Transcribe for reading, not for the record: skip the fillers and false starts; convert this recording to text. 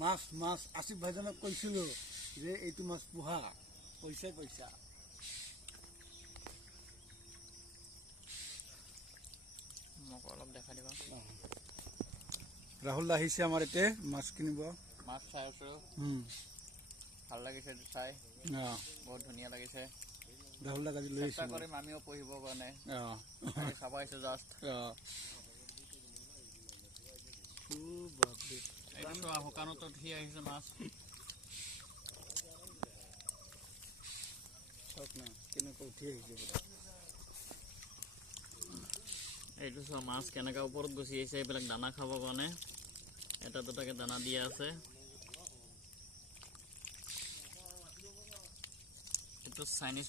মাছ মাছ আসিফ ভাইজানক কৈছিলো যে এইটো মাছ পোহা পইচা পইচা মোক অলপ দেখা দিবা ৰাহুল আহিছে আমাৰ ইয়াতে মাছ কিনিব মাছ চাই আছো ভাল লাগিছে চাই বহুত ধুনীয়া লাগিছে ৰাহুল দাক আজি লৈ চেষ্টা আহিছোঁ কৰিম আমিও পঢ়িবৰ কাৰণে চাব আহিছোঁ জাষ্ট এইটো শুকানতো উঠি আহিছে মাছ চাওক না কেনেকৈ উঠি আহিছে এইটো চোৱা মাছ কেনেকৈ ওপৰত গুচি আহিছে এইবিলাক দানা খাবৰ কাৰণে এটা দুটাকৈ দানা দিয়া আছে এইটো চাইনিজ